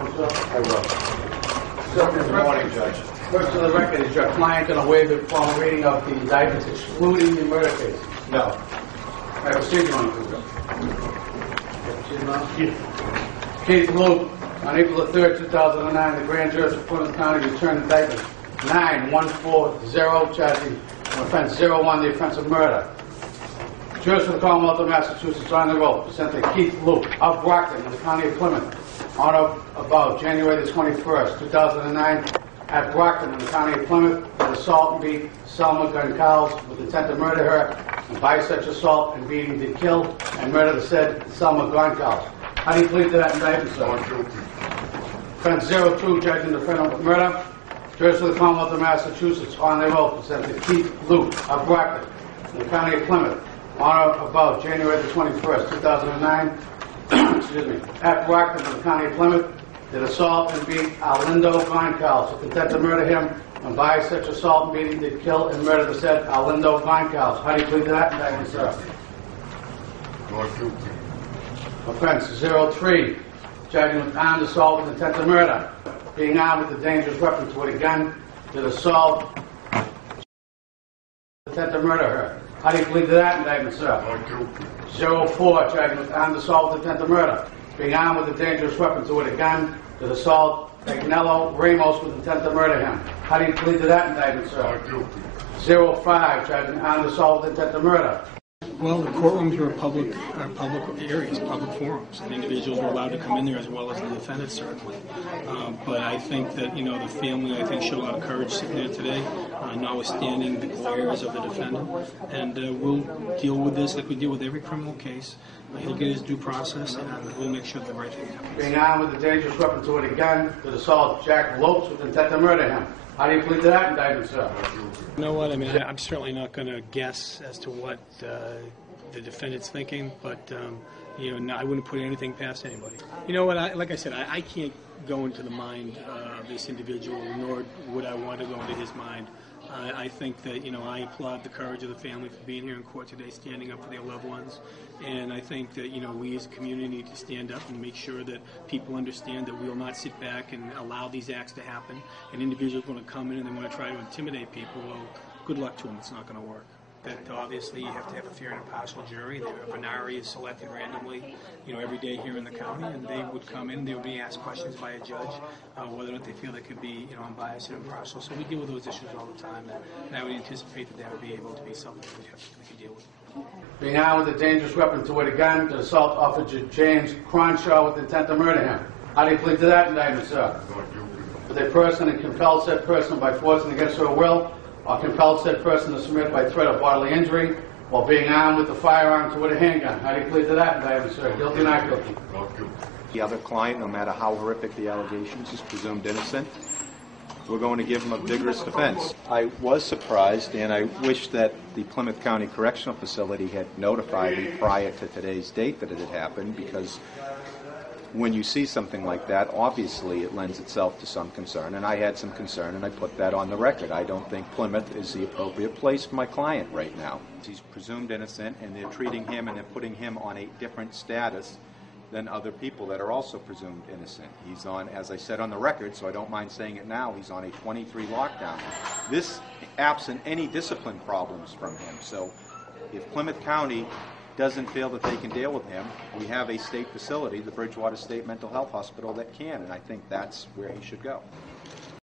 I will. So, Good morning, Judge. First, for the record, is your client going to waive the formal reading of the indictments excluding the murder case? No. I proceed, Your Honor. Keith Luke, on April the 3rd, 2009, the grand jurors of Plymouth County returned indictment 9140, charging offense 01, the offense of murder. Jurors for the Commonwealth of Massachusetts on the roll present to Keith Luke of Brockton in the County of Plymouth on or about January the 21st, 2009, at Brockton in the County of Plymouth, with assault and beat Selma Goncalves with intent to murder her, and by such assault and beating to kill and murder the said Selma Goncalves. How do you plead to that indictment, sir? Offense 02, judging the defendant with murder. Jurors of the Commonwealth of Massachusetts on their oath present to Keith Luke of Brockton in the County of Plymouth on or about January the 21st, 2009, excuse me, at Brockton in the County of Plymouth, did assault and beat Arlindo Goncalves with intent to murder him, and by such assault and beating did kill and murder the said Arlindo Goncalves. How do you plead to that indictment, sir? Offense 03, charging with armed assault with intent to murder, being armed with a dangerous weapon toward a gun, did assault with intent to murder her. How do you plead to that indictment, sir? 04, charging with armed assault with intent to murder, being armed with a dangerous weapon toward a gun, did assault Agnello Ramos with intent to murder him. How do you plead to that indictment, sir? 05, charging armed assault with intent to murder. Well, the courtrooms are public areas, public forums, and individuals are allowed to come in there as well as the defendants, certainly. But I think that, the family, showed a lot of courage sitting there today, notwithstanding the glares of the defendant. And we'll deal with this like we deal with every criminal case. He'll get his due process, and we'll make sure the right thing happens. Being armed with a dangerous weapon toward a gun, did assault Jack Lopes with intent to murder him. How do you plead to that indictment, sir? You know what? I'm certainly not going to guess as to what the defendant's thinking, but no, I wouldn't put anything past anybody. You know what? Like I said, I can't go into the mind of this individual, nor would I want to go into his mind. I think that, I applaud the courage of the family for being here in court today, standing up for their loved ones. And I think that, we as a community need to stand up and make sure that people understand that we will not sit back and allow these acts to happen. An individual is going to come in and they want to try to intimidate people. Well, good luck to them. It's not going to work. That obviously you have to have a fair and impartial jury. The venari is selected randomly, every day here in the county, and they would come in. They would be asked questions by a judge, whether or not they feel they could be, unbiased and impartial. So we deal with those issues all the time, and I would anticipate that would be able to be something that we could deal with. Being armed with a dangerous weapon toward a gun, did assault Officer James Cronshaw with intent to murder him. How do you plead to that indictment, sir? With a person and compelled said person by force and against her will, or compelled said person to submit by threat of bodily injury, while being armed with a firearm toward a handgun. How do you plead to that indictment, sir? Guilty or not guilty? The other client, no matter how horrific the allegations, is presumed innocent. We're going to give him a vigorous defense. I was surprised, and I wish that the Plymouth County Correctional Facility had notified me prior to today's date that it had happened, because when you see something like that, obviously it lends itself to some concern, and I had some concern, and I put that on the record. I don't think Plymouth is the appropriate place for my client right now. He's presumed innocent, and they're treating him and they're putting him on a different status than other people that are also presumed innocent. He's on, as I said on the record, so I don't mind saying it now, he's on a 23 lockdown. This absent any discipline problems from him. So if Plymouth County doesn't feel that they can deal with him, we have a state facility, the Bridgewater State Mental Health Hospital, that can, and I think that's where he should go.